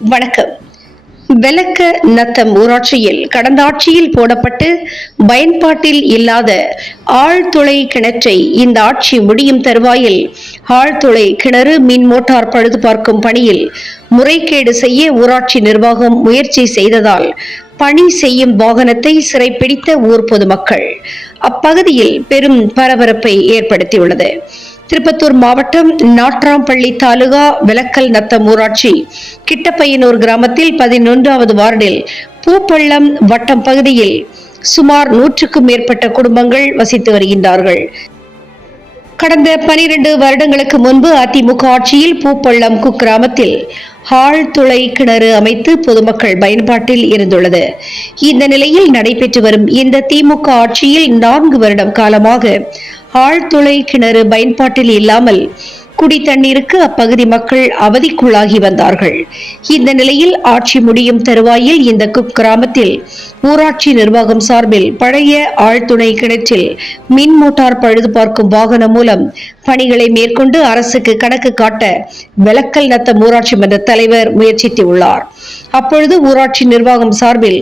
வணக்கம். வெலக்க நத்தம் ஊராட்சியில் கடந்த ஆட்சியில் போடப்பட்டு பயன்பாட்டில் இல்லாத ஆழ்துளை கிணற்றை இந்த ஆட்சி முடியும் தருவாயில் ஆழ்துளை கிணறு மின் மோட்டார் பழுது பார்க்கும் பணியில் முறைகேடு செய்ய ஊராட்சி நிர்வாகம் முயற்சி செய்ததால் பணி செய்யும் வாகனத்தை சிறைப்பிடித்த ஊர் பொதுமக்கள் அப்பகுதியில் பெரும் பரபரப்பை ஏற்படுத்தியுள்ளது. திருப்பத்தூர் மாவட்டம் நாட்ராம்பள்ளி தாலுகா வெலக்கல் நத்தம் ஊராட்சி கிட்டப்பையனூர் கிராமத்தில் 11வது வார்டில் பூப்பள்ளம் வட்டம் பகுதியில் சுமார் 100க்கும் மேற்பட்ட குடும்பங்கள் வசித்து வருகின்றார்கள். கடந்த 12 வருடங்களுக்கு முன்பு அதிமுக ஆட்சியில் பூப்பள்ளம் குக்கிராமத்தில் ஆழ்துளை கிணறு அமைத்து பொதுமக்கள் பயன்பாட்டில் இருந்துள்ளது. இந்த நிலையில் நடைபெற்று வரும் இந்த திமுக ஆட்சியில் 4 வருடம் காலமாக ஆழ்துளை கிணறு பயன்பாட்டில் இல்லாமல் குடி தண்ணீருக்கு அப்பகுதி மக்கள் அவதிக்குள்ளாகி வந்தார்கள். இந்த நிலையில் ஆட்சி முடியும் தருவாயில் இந்த குக்கிராமத்தில் ஊராட்சி நிர்வாகம் சார்பில் பழைய ஆழ்துளை கிணற்றில் மின் மோட்டார் பழுது பார்க்கும் வாகனம் மூலம் பணிகளை மேற்கொண்டு அரசுக்கு கணக்கு காட்ட வெலக்கல் நத்தம் ஊராட்சி மன்ற தலைவர் முயற்சித்துள்ளார். அப்பொழுது ஊராட்சி நிர்வாகம் சார்பில்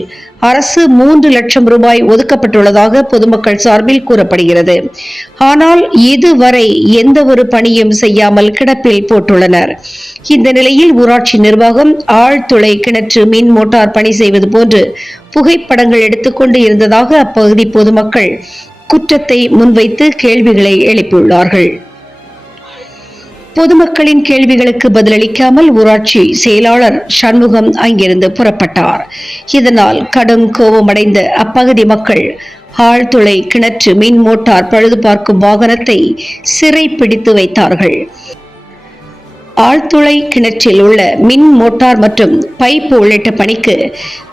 அரசு 3 லட்சம் ரூபாய் ஒதுக்கப்பட்டுள்ளதாக பொதுமக்கள் சார்பில் கூறப்படுகிறது. ஆனால் இதுவரை எந்த ஒரு பணியும் செய்யாமல் கிடப்பில் போட்டுள்ளனர். இந்த நிலையில் ஊராட்சி நிர்வாகம் ஆழ்துளை கிணற்று மின் மோட்டார் பணி செய்வது போன்று புகைப்படங்கள் எடுத்துக்கொண்டு இருந்ததாக அப்பகுதி பொதுமக்கள் குற்றத்தை முன்வைத்து கேள்விகளை எழுப்பியுள்ளார்கள். பொதுமக்களின் கேள்விகளுக்கு பதிலளிக்காமல் ஊராட்சி செயலாளர் சண்முகம் அங்கிருந்து புறப்பட்டார். இதனால் கடும் கோபமடைந்த அப்பகுதி மக்கள் ஆழ்துளை கிணற்று மின் மோட்டார் பழுது பார்க்கும் வாகனத்தை சிறை பிடித்து வைத்தார்கள். ஆழ்துளை கிணற்றில் உள்ள மின் மோட்டார் மற்றும் பைப்பு உள்ளிட்ட பணிக்கு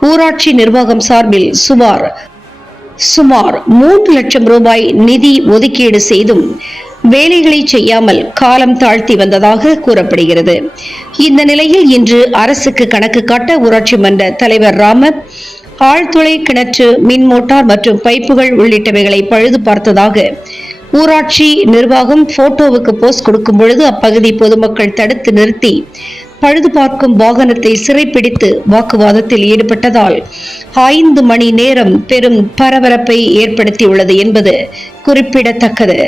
ஊராட்சி நிர்வாகம் சார்பில் சுமார் 3 லட்சம் ரூபாய் நிதி ஒதுக்கீடு செய்தும் வேலைகளை செய்யாமல் காலம் தாழ்த்தி வந்ததாக கூறப்படுகிறது. இந்த நிலையில் இன்று அரசுக்கு கணக்கு காட்ட ஊராட்சி மன்ற தலைவர் ராமர் ஆழ்துளை கிணற்று மின் மோட்டார் மற்றும் பைப்புகள் உள்ளிட்டவைகளை பழுது பார்த்ததாக ஊராட்சி நிர்வாகம் போட்டோவுக்கு போஸ்ட் கொடுக்கும் பொழுது அப்பகுதி பொதுமக்கள் தடுத்து நிறுத்தி பழுது பார்க்கும் வாகனத்தை சிறைப்பிடித்து வாக்குவாதத்தில் ஈடுபட்டதால் 5 மணி நேரம் பெரும் பரபரப்பை ஏற்படுத்தியுள்ளது என்பது குறிப்பிடத்தக்கது.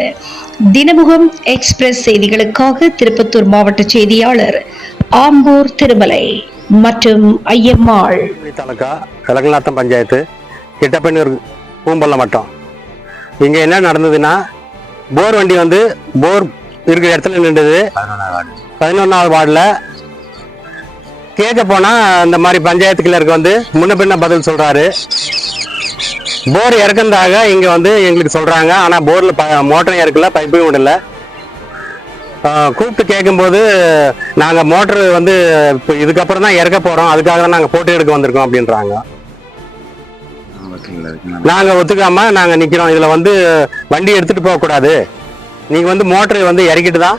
தினமுகம் எக்ஸ்பிரஸ் செய்திகளுக்காக திருப்பத்தூர் மாவட்ட செய்தியாளர் ஆம்பூர் திருமலை மற்றும் ஐயம்மாள். தாலுகா வெலக்கல்நத்தம் பஞ்சாயத்து கிட்டப்பையனூர் பூம்பள்ளம் வட்டம். இங்கே என்ன நடந்ததுன்னா, போர் வண்டி வந்து போர் இருக்கிற இடத்துல நின்றுது. 11வது வார்டில் கேட்க போனால் இந்த மாதிரி பஞ்சாயத்து கிளருக்கு வந்து முன்ன பின்ன பதில் சொல்கிறாரு. போர் இறக்குறதாக இங்கே வந்து எங்களுக்கு சொல்கிறாங்க. ஆனால் போரில் மோட்டரும் இறக்கல, பைப்பையும் விடல. கூப்பிட்டு கேட்கும்போது நாங்கள் மோட்டரு வந்து இப்போ இதுக்கப்புறம் தான் இறக்க போகிறோம், அதுக்காக தான் நாங்கள் போட்டோ எடுக்க வந்திருக்கோம் அப்படின்றாங்க. நாங்கள் ஒத்துக்காமல் நாங்கள் நிற்கிறோம். இதில் வந்து வண்டி எடுத்துகிட்டு போகக்கூடாது, நீங்கள் வந்து மோட்டரை வந்து இறக்கிட்டு தான்,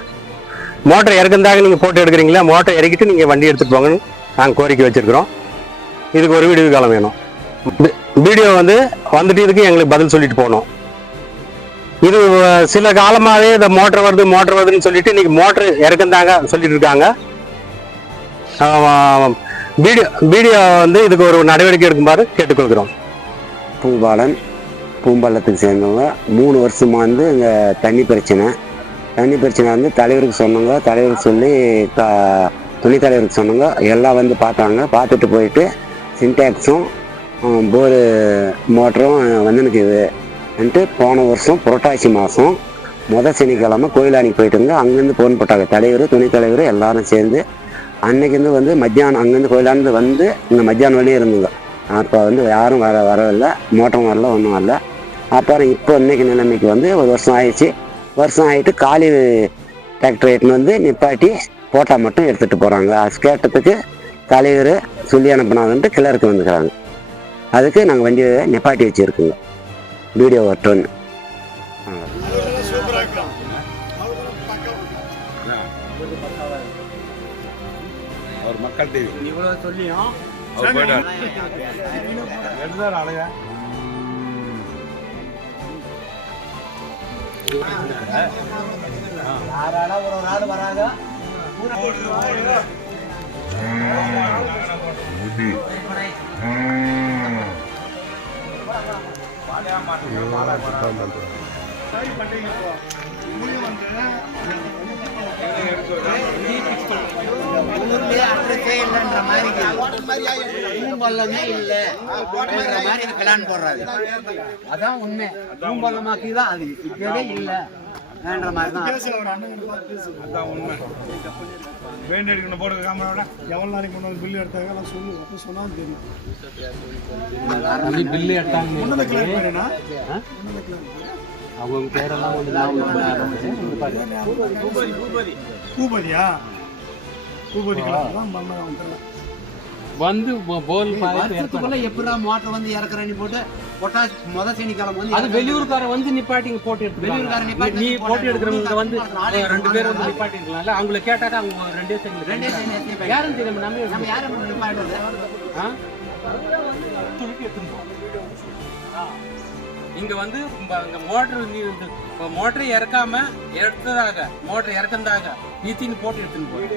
மோட்டரை இறக்குறதாக நீங்கள் போட்டோ எடுக்கிறீங்களா, மோட்டரை இறக்கிட்டு நீங்கள் வண்டி எடுத்துகிட்டு போங்கன்னு நாங்கள் கோரிக்கை வச்சுருக்கிறோம். இதுக்கு ஒரு விடுவி காலம் வேணும். வீடியோ வந்து வந்துட்டு இதுக்கு எங்களுக்கு பதில் சொல்லிட்டு போகணும். இது சில காலமாகவே இந்த மோட்டர் வருதுன்னு சொல்லிட்டு இன்னைக்கு மோட்டர் இறக்குந்தாங்க சொல்லிட்டு இருக்காங்க. வீடியோ வந்து இதுக்கு ஒரு நடவடிக்கை எடுக்குமாறு கேட்டுக்கொள்கிறோம். பூபாலன் பூம்பள்ளத்துக்கு சேர்ந்தவங்க 3 வருஷமாக வந்து இங்கே தண்ணி பிரச்சனை வந்து தலைவருக்கு சொன்னாங்க. தலைவருக்கு சொல்லி துணைத் தலைவருக்கு சொன்னாங்க. எல்லாம் வந்து பார்த்தாங்க. பார்த்துட்டு போயிட்டு சின்டாக்ஸும் போரு மோட்டரும் வந்து எனக்கு போன வருஷம் புரட்டாசி மாதம் சனிக்கிழமை கோயிலானிக்கு போயிட்டுங்க. அங்கேருந்து ஃபோன் போட்டாங்க தலைவர் துணைத் தலைவர் எல்லாரும் சேர்ந்து. அன்னைக்கு வந்து மத்தியானம் அங்கேருந்து கோயிலானது வந்து இங்கே மத்தியானம் வழியே இருந்துங்க. அப்போ வந்து யாரும் வரவில்லை, மோட்டரும் வரல, ஒன்றும் வரல. அப்புறம் இப்போ இன்னைக்கு நிலைமைக்கு வந்து ஒரு வருஷம் ஆகிட்டு காலி டிராக்டர் எடுத்துன்னு வந்து நிப்பாட்டி போட்டா மட்டும் எடுத்துகிட்டு போகிறாங்க. அது கேட்டதுக்கு தலைவர் சொல்லி அனுப்பினாங்கன்ட்டு கிளருக்கு வந்துக்கிறாங்க. அதுக்கு நாங்கள் வண்டியை நிப்பாட்டி வச்சுருக்கோங்க. வீடியோ வரட்டோன்னு மக்கள் டிவி இவ்வளோ சொல்லியும் யாரால ஒரு நாள் வராங்க. ஊர்லயே அட்ரஸே இல்லைன்ற மாதிரி பூம்பள்ளமே இல்லை மாதிரி பிளான் போடுறாரு. அதான் உண்மை. பூம்பள்ளமாக்கி தான் அது இப்பவே இல்லை என்ற மாதிரி தான். அதான் உண்மை. பெயிண்ட் அடிக்கணும் போடுற கேமராவோட எவ்வளோ நாளைக்கு முன்னாடி பில்லு எடுத்தாங்க எல்லாம் சொல்லு. அப்போ சொன்னாலும் தெரியும். பில்லு எடுத்தாங்க அவங்க பேரெல்லாம் பூபதியா பூபதிக்கலாம் வந்து போல் வருஷத்துக்குள்ள எப்படா மோட்டர் வந்து இறக்குறேன்னு போட்டு பொட்டாஸ் முத சனிக்காலம் வந்து அது வெளியூர்காரன் வந்து நிப்பாட்டிங்க போட்டு எடுத்து வெளியூர்காரன் நிப்பாட்டி நீ போட்டு எடுக்கிறவங்க வந்து 2 பேர் வந்து நிப்பாட்டி இருக்கலாம்ல. அவங்கள கேட்டாக்கா அவங்க 2 சைடுல யாரும் தெரியும் நம்ம யாரும் நிப்பாட்டுறது இங்க வந்து இங்க மோட்டரை இறக்காம மோட்டர் இறக்கந்தாக நீத்தின்னு போட்டு எடுத்துன்னு போய்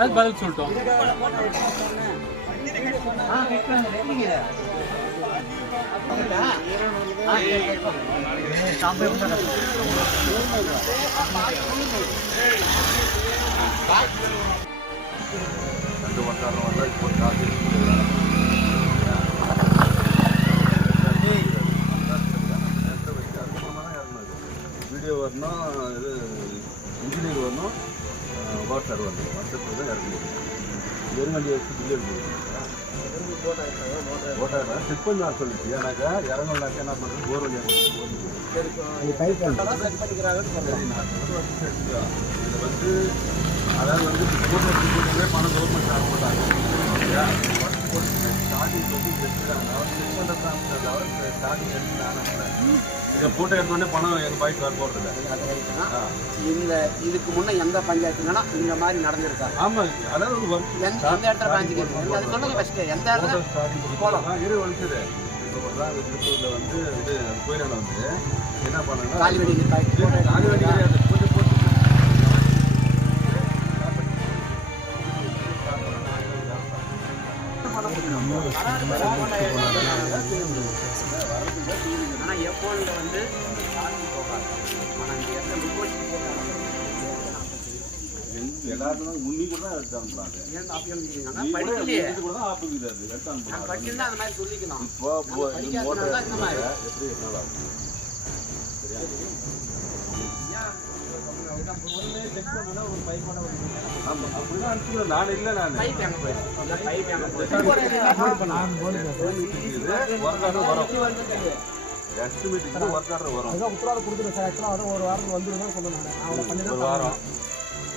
அது பதில் சொல்லிட்டோம். வீடியோ வரணும், இது இன்ஜினியர் வரணும், வாட்டர் வரணும். வாட்டர் தான் இறக்கணும். வெறும் வண்டி வச்சு பில்லே போட்டாங்க செக் பண்ணி நான் சொல்லிச்சு. ஏன்னாக்கா இறங்கணுனாக்கா என்ன பண்ணுறது, போர் வண்டி இதில் வந்து அதாவது வந்து போட்டோவே பணம் கவர்மெண்ட் தர மாட்டாங்க. ஸ்டார்டிங் வந்து செக் பண்ணுறதான் ஸ்டார்டிங் இதை போட்டோ எடுத்தோடனே பணம் எங்கள் பாய்க்கு வர போகிறது. இந்த இதுக்கு முன்னே எந்த பஞ்சாயத்துலன்னா இந்த மாதிரி நடந்திருக்கா? ஆமாம், அதாவது எந்த இடத்துல பஞ்சாயத்து அது சொல்லுங்க ஃபஸ்ட்டு. எந்த இடத்துல போகலாம் இரு வந்துது. இப்போ தான் திருப்பூரில் வந்து இது கோயிலில் வந்து என்ன பண்ணாங்கன்னா காலி வெடி காலி வெடி கிடையாது, கொஞ்சம் போட்டு ஆனால் எப்போனில் வந்து எல்லாருக்கும் உன்னி கூட தான் எடுத்தாங்க. படிக்கலையே கூட தான் ஆப்புக்குது. அது எடுத்தாங்க படிக்கல அந்த மாதிரி சொல்லிக்கணும். இப்போ மோட்டர் எப்படி நல்லா சரியா ஆமாம் அப்படிதான் அனுப்பிச்சுடுவேன். நான் இல்லை நான் ஒர்க் ஆர்டர் வரும். எஸ்டிமேட்டுக்கு ஒர்க் ஆர்டர் வரும். உத்தரவாதம் கொடுத்துருக்கேன் சார். ஆக்சுவலாக ஒரு வாரம் வந்துருந்தேன் சொன்னாங்க. ஒரு வாரம்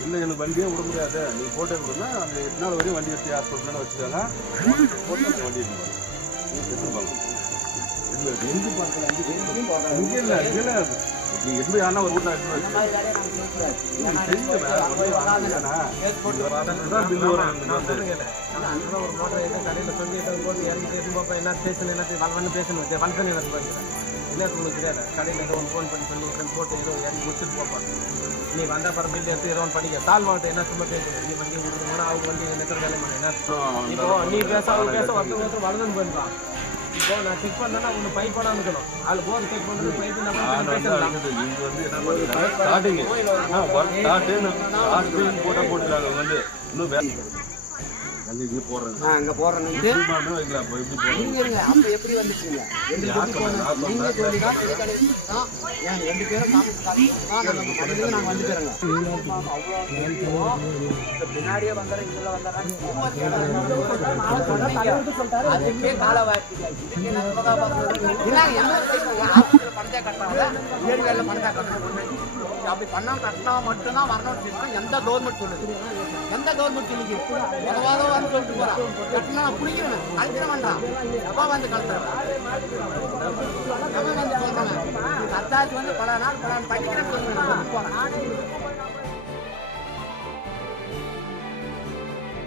இல்லை, எனக்கு வண்டியே விட முடியாது. நீங்கள் போட்டோ கொடுங்க. அந்த 8 நாள் வரையும் வண்டி எடுத்து ஹாஸ்பிட்டல் வச்சுக்காங்க. போட்டு அந்த வண்டி எடுத்துப்பாங்க. இங்கே இல்லை இல்லை நீங்கள் எப்படி ஆனால் ஒரு வீட்டில் எடுத்து வச்சு பில்லு வரும். ஒரு மோட்டர் எந்த கடையில் சொல்லி போட்டு இறங்கி பார்ப்போம். என்ன ஸ்டேஷன் எல்லாத்தையும் வளவன்னு பேசணும். வளர்த்தனே எனக்கு பார்க்குறேன். என்ன உங்களுக்கு தெரியாது. கடையில் ஏதோ ஒன்று ஃபோன் பண்ணி சொல்லி போட்டு ஏதோ இறங்கி முடிச்சுட்டு போப்பாங்க. நீ வந்த படம் பில் எடுத்து ஏதோ ஒன்று படிக்க தால் மாவட்டம் என்ன சும்மா பேசுகிறேன். நீ வண்டி கொடுக்கணும்னா அவங்க வண்டி நிற்கிற வேலை பண்ண என்ன இப்போ நீ பேச அவங்க பேச ஒருத்தர் வளர்ந்து போயிருக்கான். இப்போ நான் செக் பண்ணேன்னா ஒன்று பைப்படாக இருக்கணும். அதில் போர் செக் பண்ணுறது பைப்பு பேசலாம். இங்கே வந்து என்ன பண்ணுறாங்க ஸ்டார்டிங்கு போட்டால் போட்டுருக்காங்க. அவங்க வந்து இன்னும் வேலை அங்கே இங்கே போடுறாங்க. அங்கே போடுறேன்னு வைக்கலாம். இப்போ எப்படி போடுறாங்க? இருங்க. அப்போ எப்படி வந்துச்சுங்க? நீங்கள் சொல்லி தான் என் 2 பேரும் நாங்கள் வந்து போகிறோங்க. பின்னாடியே வந்துடுறேன். இதில் வந்துடுறேன். அதுக்கே காலவாசி பணத்தை கட்டுறாங்க. 7 வேலை பணத்தை கட்டணும். அப்படி பணம் கட்டினா மட்டும்தான் வரணும்னு சொல்லி எந்த கவர்மெண்ட் சொல்லுது? எந்த கவர்மெண்ட் சொல்லுது? உதவாதவான்னு சொல்லிட்டு போறான். கட்டினா பிடிக்கிறவன் கழிச்சிட வேண்டாம். எப்போ வந்து கலத்துறவன் எப்போ வந்து சொல்றவன் கத்தாச்சு வந்து பல நாள் படிக்கிறேன்னு சொல்லுவேன் போறேன்.